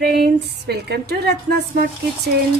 Friends, welcome to Ratna smart kitchen.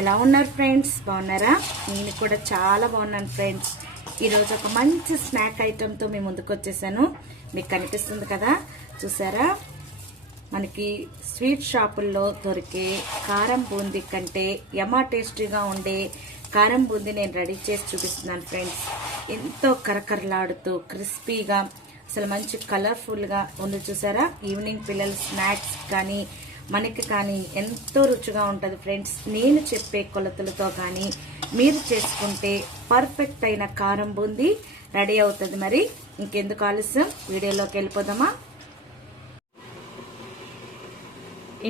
ఎలా ఉన్నారు friends? బాగున్నారా? నేను కూడా చాలా బాగున్నాను ఫ్రెండ్స్. ఈరోజు ఒక మంచి స్నాక్ ఐటెంతో మీ ముందుకు వచ్చేసాను. మీకు కనిపిస్తుంది కదా, చూసారా? మనకి స్వీట్ షాపుల్లో దొరికే కారం బూందీ కంటే యమా టేస్టీగా ఉండే కారం బూందీ నేను రెడీ చేసి చూపిస్తున్నాను ఫ్రెండ్స్. ఎంతో కరకరలాడుతూ క్రిస్పీగా, అసలు మంచి కలర్ఫుల్గా ఉంది. చూసారా? ఈవినింగ్ పిల్లల స్నాక్స్ కానీ మనకి కానీ ఎంతో రుచిగా ఉంటుంది ఫ్రెండ్స్. నేను చెప్పే కొలతలతో కానీ మీరు చేసుకుంటే పర్ఫెక్ట్ అయిన కారం బూందీ రెడీ అవుతుంది. మరి ఇంకెందుకు ఆలస్యం, వీడియోలోకి వెళ్ళిపోదామా?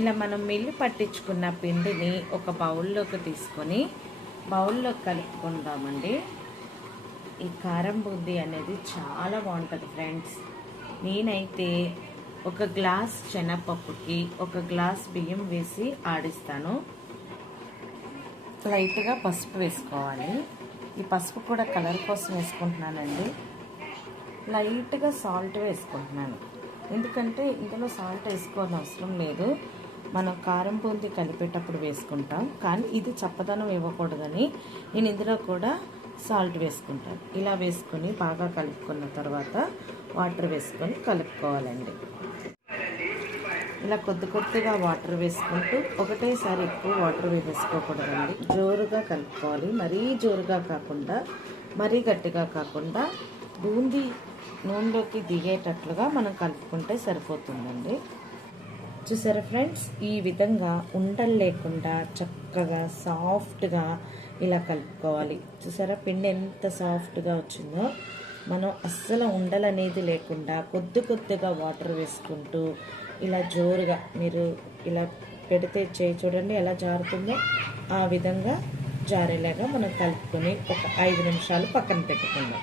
ఇలా మనం మిల్లి పట్టించుకున్న పిండిని ఒక బౌల్లోకి తీసుకొని బౌల్లో కలుపుకుందామండి. ఈ కారం బూందీ అనేది చాలా బాగుంటుంది ఫ్రెండ్స్. నేనైతే ఒక గ్లాస్ శనగపప్పుకి ఒక గ్లాస్ బియ్యం వేసి ఆడిస్తాను. లైట్గా పసుపు వేసుకోవాలి. ఈ పసుపు కూడా కలర్ కోసం వేసుకుంటున్నానండి. లైట్గా సాల్ట్ వేసుకుంటున్నాను, ఎందుకంటే ఇందులో సాల్ట్ వేసుకోవాల్సిన అవసరం లేదు. మనం కారం బూందీ కలిపేటప్పుడు వేసుకుంటాం, కానీ ఇది చప్పదనం ఇవ్వకూడదని నేను ఇందులో కూడా సాల్ట్ వేసుకుంటాను. ఇలా వేసుకొని బాగా కలుపుకున్న తర్వాత వాటర్ వేసుకొని కలుపుకోవాలండి. ఇలా కొద్ది కొద్దిగా వాటర్ వేసుకుంటూ ఒకటేసారి ఎక్కువ వాటర్ వేసుకోకూడదండి. జోరుగా కలుపుకోవాలి. మరీ జోరుగా కాకుండా మరీ గట్టిగా కాకుండా బూందీ నూనెలోకి దిగేటట్లుగా మనం కలుపుకుంటే సరిపోతుందండి. చూసారా ఫ్రెండ్స్, ఈ విధంగా ఉండలు లేకుండా చక్కగా సాఫ్ట్గా ఇలా కలుపుకోవాలి. చూసారా పిండి ఎంత సాఫ్ట్గా వచ్చిందో. మనం అస్సలు ఉండలు అనేది లేకుండా కొద్ది కొద్దిగా వాటర్ వేసుకుంటూ ఇలా జోరుగా మీరు ఇలా పెడితే చేయి చూడండి ఎలా జారుతుందో. ఆ విధంగా జారేలాగా మనం కలుపుకొని ఒక 5 నిమిషాలు పక్కన పెట్టుకుందాం.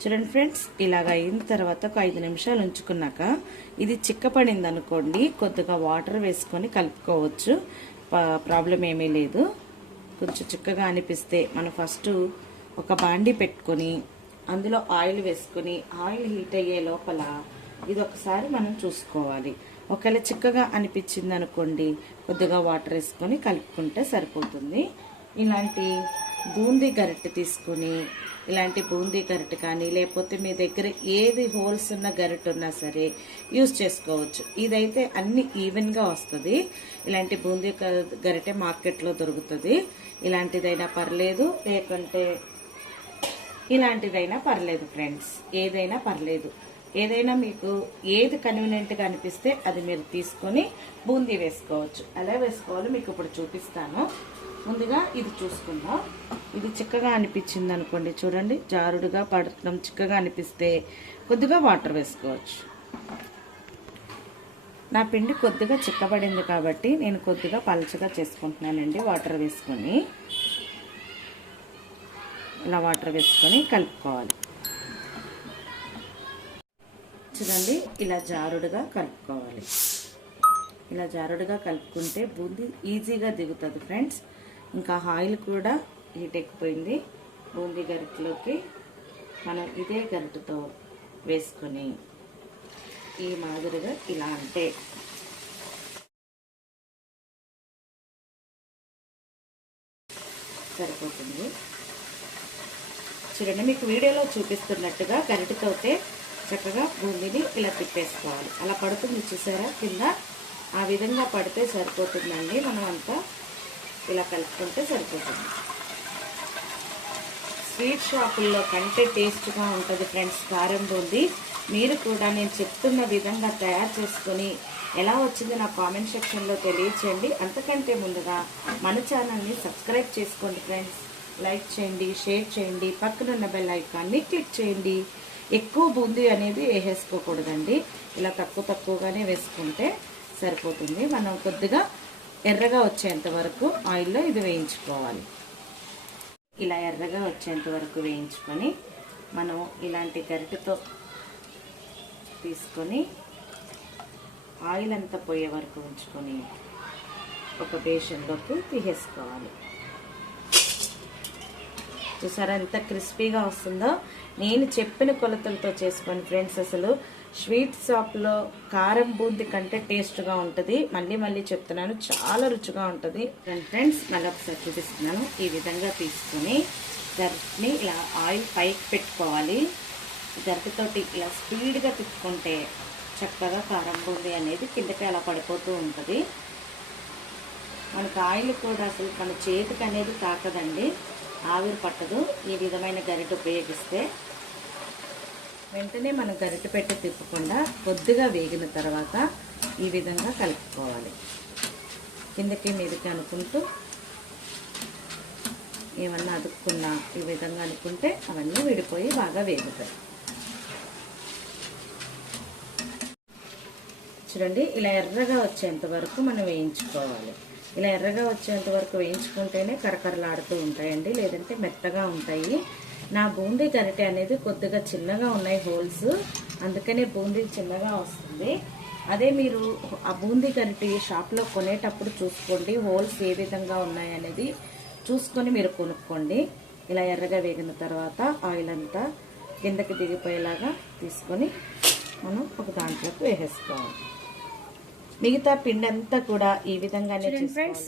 చూడండి ఫ్రెండ్స్, ఇలాగ అయిన తర్వాత ఒక 5 నిమిషాలు ఉంచుకున్నాక ఇది చిక్కపడింది అనుకోండి, కొద్దిగా వాటర్ వేసుకొని కలుపుకోవచ్చు, ప్రాబ్లం ఏమీ లేదు. కొంచెం చిక్కగా అనిపిస్తే మనం ఫస్ట్ ఒక బాండీ పెట్టుకొని అందులో ఆయిల్ వేసుకొని ఆయిల్ హీట్ అయ్యే లోపల ఇది ఒకసారి మనం చూసుకోవాలి. ఒకవేళ చిక్కగా అనిపించింది అనుకోండి, కొద్దిగా వాటర్ వేసుకొని కలుపుకుంటే సరిపోతుంది. ఇలాంటి బూందీ గరిటె తీసుకొని, ఇలాంటి బూందీ గరిటె కానీ లేకపోతే మీ దగ్గర ఏది హోల్స్ ఉన్న గరిటె ఉన్నా సరే యూజ్ చేసుకోవచ్చు. ఇదైతే అన్ని ఈవెన్గా వస్తుంది. ఇలాంటి బూందీ గరిటె మార్కెట్లో దొరుకుతుంది. ఇలాంటిదైనా పర్లేదు, లేకుంటే ఇలాంటిదైనా పర్లేదు ఫ్రెండ్స్, ఏదైనా పర్లేదు. ఏదైనా మీకు ఏది కన్వీనియంట్గా అనిపిస్తే అది మీరు తీసుకొని బూందీ వేసుకోవచ్చు. ఎలా వేసుకోవాలో మీకు ఇప్పుడు చూపిస్తాను. ముందుగా ఇది చూసుకుందాం. ఇది చిక్కగా అనిపించింది అనుకోండి, చూడండి జారుడుగా పడటం, చిక్కగా అనిపిస్తే కొద్దిగా వాటర్ వేసుకోవచ్చు. నా పిండి కొద్దిగా చిక్కబడింది కాబట్టి నేను కొద్దిగా పలచగా చేసుకుంటున్నానండి. వాటర్ వేసుకొని ఇలా వాటర్ వేసుకొని కలుపుకోవాలి. చూడండి ఇలా జారుడుగా కలుపుకోవాలి. ఇలా జారుడుగా కలుపుకుంటే బూందీ ఈజీగా దిగుతుంది ఫ్రెండ్స్. ఇంకా ఆయిల్ కూడా హీట్ ఎక్కిపోయింది. బూందీ గరిటెలోకి మనం ఇదే గరిటెతో వేసుకొని ఈ మాదిరిగా ఇలా అంటే సరిపోతుంది. చూడండి, మీకు వీడియోలో చూపిస్తున్నట్టుగా గరిటెతోటే చక్కగా బూందీని ఇలా తిప్పేసుకోవాలి. అలా పడుతుంది చూసారా కింద, ఆ విధంగా పడితే సరిపోతుందండి. మనం అంతా ఇలా కలుపుకుంటే సరిపోతుంది. స్వీట్ షాపుల్లో కంటే టేస్ట్గా ఉంటుంది ఫ్రెండ్స్ కారం బూందీ. మీరు కూడా నేను చెప్తున్న విధంగా తయారు చేసుకొని ఎలా వచ్చింది నా కామెంట్ సెక్షన్లో తెలియచేయండి. అంతకంటే ముందుగా మన ఛానల్ని సబ్స్క్రైబ్ చేసుకోండి ఫ్రెండ్స్. లైక్ చేయండి, షేర్ చేయండి, పక్కనున్న బెల్ ఐకాన్ని క్లిక్ చేయండి. ఎక్కువ బూందీ అనేది వేసేసుకోకూడదండి. ఇలా తక్కువగానే వేసుకుంటే సరిపోతుంది. మనం కొద్దిగా ఎర్రగా వచ్చేంత వరకు ఆయిల్లో ఇది వేయించుకోవాలి. ఇలా ఎర్రగా వచ్చేంత వరకు వేయించుకొని మనం ఇలాంటి గరిటెతో తీసుకొని ఆయిల్ అంతా పోయే వరకు ఉంచుకొని ఒక బేషన్లోకి తీసేసుకోవాలి. చూసారా ఎంత క్రిస్పీగా వస్తుందో. నేను చెప్పిన కొలతలతో చేసుకోండి ఫ్రెండ్స్. అసలు స్వీట్ షాప్లో కారం బూందీ కంటే టేస్ట్గా ఉంటుంది. మళ్ళీ మళ్ళీ చెప్తున్నాను, చాలా రుచిగా ఉంటుంది. ఫ్రెండ్స్ మళ్ళీ ఒకసారి చూపిస్తున్నాను. ఈ విధంగా తీసుకొని గరిటని ఇలా ఆయిల్ పైకి పెట్టుకోవాలి. గరిటతోటి ఇలా స్పీడ్గా తిప్పుకుంటే చక్కగా కారం బూందీ అనేది కిందకి అలా పడిపోతూ ఉంటుంది. మనకు ఆయిల్ కూడా అసలు మన చేతికి అనేది తాకదండి, ఆవిరి పట్టదు. ఈ విధమైన గరిటె ఉపయోగిస్తే వెంటనే మనం గరిటె పెట్టి తిప్పకుండా కొద్దిగా వేగిన తర్వాత ఈ విధంగా కలుపుకోవాలి. కిందకి మీదకి అనుకుంటూ ఏమన్నా అదుక్కున్నా ఈ విధంగా అనుకుంటే అవన్నీ విడిపోయి బాగా వేగుతాయి. చూడండి, ఇలా ఎర్రగా వచ్చేంత వరకు మనం వేయించుకోవాలి. ఇలా ఎర్రగా వచ్చేంత వరకు వేయించుకుంటేనే కరకరలాడుతూ ఉంటాయండి, లేదంటే మెత్తగా ఉంటాయి. నా బూందీ గరిటె అనేది కొద్దిగా చిన్నగా ఉన్నాయి హోల్స్, అందుకనే బూందీ చిన్నగా వస్తుంది. అదే మీరు ఆ బూందీ గరిటె షాప్లో కొనేటప్పుడు చూసుకోండి, హోల్స్ ఏ విధంగా ఉన్నాయనేది చూసుకొని మీరు కొనుక్కోండి. ఇలా ఎర్రగా వేగిన తర్వాత ఆయిల్ అంతా కిందకి దిగిపోయేలాగా తీసుకొని మనం ఒక దాంట్లోకి వేసేసుకోవాలి. మిగతా పిండి అంతా కూడా ఈ విధంగానే ఫ్రెండ్స్.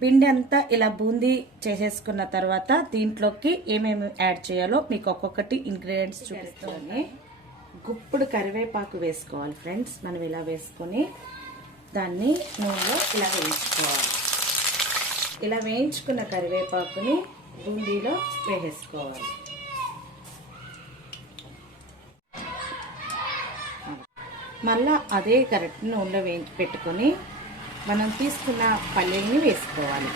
పిండి అంతా ఇలా బూందీ చేసేసుకున్న తర్వాత దీంట్లోకి ఏమేమి యాడ్ చేయాలో మీకు ఒక్కొక్కటి ఇంగ్రీడియంట్స్ చూపిస్తాను. గుప్పుడు కరివేపాకు వేసుకోవాలి ఫ్రెండ్స్. మనం ఇలా వేసుకొని దాన్ని నూనెలో ఇలా వేయించుకోవాలి. ఇలా వేయించుకున్న కరివేపాకుని బూందీలో వేసేసుకోవాలి. మళ్ళా అదే గరిటె నూనెలో వేయించి పెట్టుకొని మనం తీసుకున్న పల్లీల్ని వేసుకోవాలి.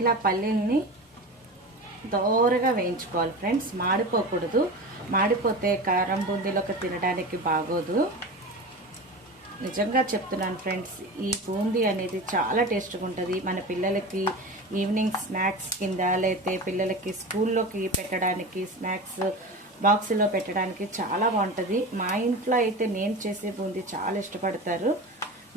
ఇలా పల్లీల్ని దోరగా వేయించుకోవాలి ఫ్రెండ్స్, మాడిపోకూడదు. మాడిపోతే కారం బూందీలోకి తినడానికి బాగోదు. నిజంగా చెప్తున్నాను ఫ్రెండ్స్, ఈ బూందీ అనేది చాలా టేస్ట్గా ఉంటుంది. మన పిల్లలకి ఈవినింగ్ స్నాక్స్ కింద లేతే పిల్లలకి స్కూల్లోకి పెట్టడానికి స్నాక్స్ బాక్స్లో పెట్టడానికి చాలా బాగుంటుంది. మా ఇంట్లో అయితే నేను చేసే బూందీ చాలా ఇష్టపడతారు.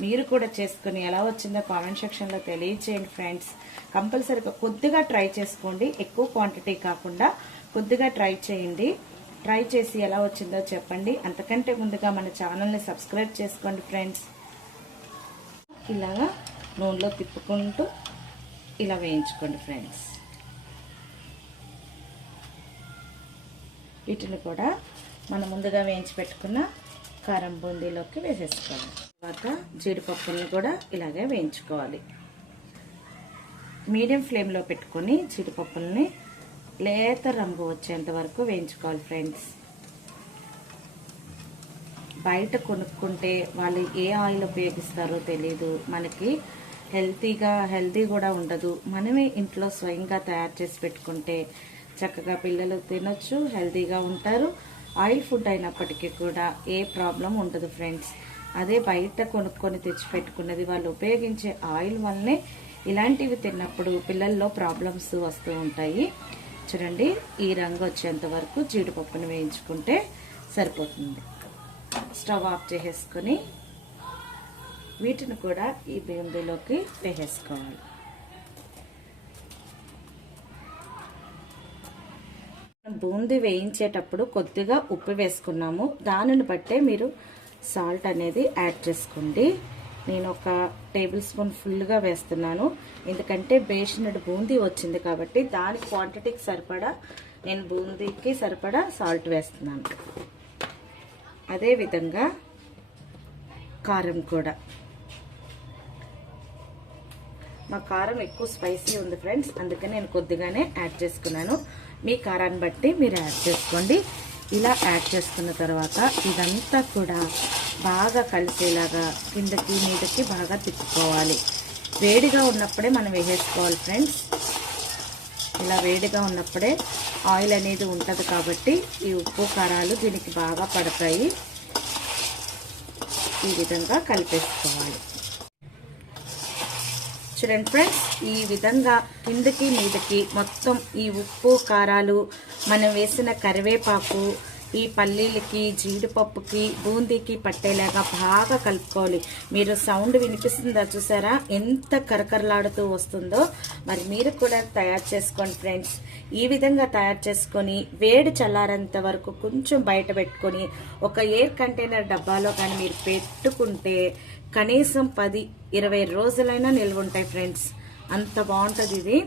మీరు కూడా చేసుకుని ఎలా వచ్చిందో కామెంట్ సెక్షన్లో తెలియచేయండి ఫ్రెండ్స్. కంపల్సరీగా కొద్దిగా ట్రై చేసుకోండి, ఎక్కువ క్వాంటిటీ కాకుండా కొద్దిగా ట్రై చేయండి. ట్రై చేసి ఎలా వచ్చిందో చెప్పండి. అంతకంటే ముందుగా మన ఛానల్ని సబ్స్క్రైబ్ చేసుకోండి ఫ్రెండ్స్. ఇలాగా నూనెలో తిప్పుకుంటూ ఇలా వేయించుకోండి ఫ్రెండ్స్. వీటిని కూడా మనం ముందుగా వేయించి పెట్టుకున్న కారం బూందీలోకి వేసేసుకోవాలి. తర్వాత జీడిపప్పుని కూడా ఇలాగే వేయించుకోవాలి. మీడియం ఫ్లేమ్లో పెట్టుకొని జీడిపప్పుల్ని లేత రంగు వచ్చేంత వరకు వేయించుకోవాలి ఫ్రెండ్స్. బయట కొనుక్కుంటే వాళ్ళు ఏ ఆయిల్ ఉపయోగిస్తారో తెలీదు, మనకి హెల్తీ కూడా ఉండదు. మనమే ఇంట్లో స్వయంగా తయారు చేసి పెట్టుకుంటే చక్కగా పిల్లలు తినొచ్చు, హెల్తీగా ఉంటారు. ఆయిల్ ఫుడ్ అయినప్పటికీ కూడా ఏ ప్రాబ్లం ఉండదు ఫ్రెండ్స్. అదే బయట కొనుక్కొని తెచ్చిపెట్టుకున్నది వాళ్ళు ఉపయోగించే ఆయిల్ వల్లనే ఇలాంటివి తిన్నప్పుడు పిల్లల్లో ప్రాబ్లమ్స్ వస్తూ ఉంటాయి. చూడండి, ఈ రంగు వచ్చేంత వరకు జీడిపప్పును వేయించుకుంటే సరిపోతుంది. స్టవ్ ఆఫ్ చేసేసుకొని వీటిని కూడా ఈ బూందీలోకి వేసేసుకోవాలి. బూందీ వేయించేటప్పుడు కొద్దిగా ఉప్పు వేసుకున్నాము, దానిని బట్టే మీరు సాల్ట్ అనేది యాడ్ చేసుకోండి. నేను ఒక టేబుల్ స్పూన్ ఫుల్గా వేస్తున్నాను, ఎందుకంటే బేసినడ్ బూందీ వచ్చింది కాబట్టి దాని క్వాంటిటీకి సరిపడా నేను బూందీకి సరిపడా సాల్ట్ వేస్తున్నాను. అదేవిధంగా కారం కూడా, మా కారం ఎక్కువ స్పైసీ ఉంది ఫ్రెండ్స్, అందుకని నేను కొద్దిగానే యాడ్ చేసుకున్నాను. మీ కారాన్ని బట్టి మీరు యాడ్ చేసుకోండి. ఇలా యాడ్ చేసుకున్న తర్వాత ఇదంతా కూడా బాగా కలిసేలాగా కిందకి మీదకి బాగా తిప్పుకోవాలి. వేడిగా ఉన్నప్పుడే మనం వేసేసుకోవాలి ఫ్రెండ్స్. ఇలా వేడిగా ఉన్నప్పుడే ఆయిల్ అనేది ఉంటుంది కాబట్టి ఈ ఉప్పు కారాలు దీనికి బాగా పడతాయి. ఈ విధంగా కలిపేసుకోవాలి. చూడండి ఫ్రెండ్స్, ఈ విధంగా కిందకి మీదకి మొత్తం ఈ ఉప్పు కారాలు మనం వేసిన కరివేపాకు ఈ పల్లీలకి, జీడిపప్పుకి, బూందీకి పట్టేలాగా బాగా కలుపుకోవాలి. మీరు సౌండ్ వినిపిస్తుందా చూసారా, ఎంత కరకరలాడుతూ వస్తుందో. మరి మీరు కూడా తయారు చేసుకోండి ఫ్రెండ్స్. ఈ విధంగా తయారు చేసుకొని వేడి చల్లారేంత వరకు కొంచెం బయట పెట్టుకొని ఒక ఎయిర్ కంటైనర్ డబ్బాలో కానీ మీరు పెట్టుకుంటే కనీసం 10-20 రోజులైనా నిల్వ ఉంటాయి ఫ్రెండ్స్. అంత బాగుంటుంది ఇది.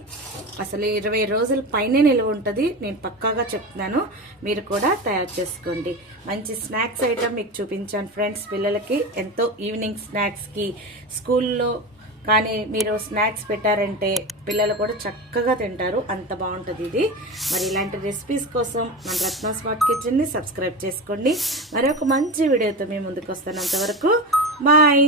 అసలు 20 రోజుల పైనే నిల్వ ఉంటుంది, నేను పక్కాగా చెప్తున్నాను. మీరు కూడా తయారు చేసుకోండి. మంచి స్నాక్స్ ఐటమ్ మీకు చూపించాను ఫ్రెండ్స్. పిల్లలకి ఎంతో ఈవినింగ్ స్నాక్స్కి, స్కూల్లో కానీ మీరు స్నాక్స్ పెట్టారంటే పిల్లలు కూడా చక్కగా తింటారు, అంత బాగుంటుంది ఇది. మరి ఇలాంటి రెసిపీస్ కోసం మన రత్న స్మార్ట్ కిచెన్ని సబ్స్క్రైబ్ చేసుకోండి. మరొక మంచి వీడియోతో మేము ముందుకు వస్తాను. అంతవరకు బాయ్.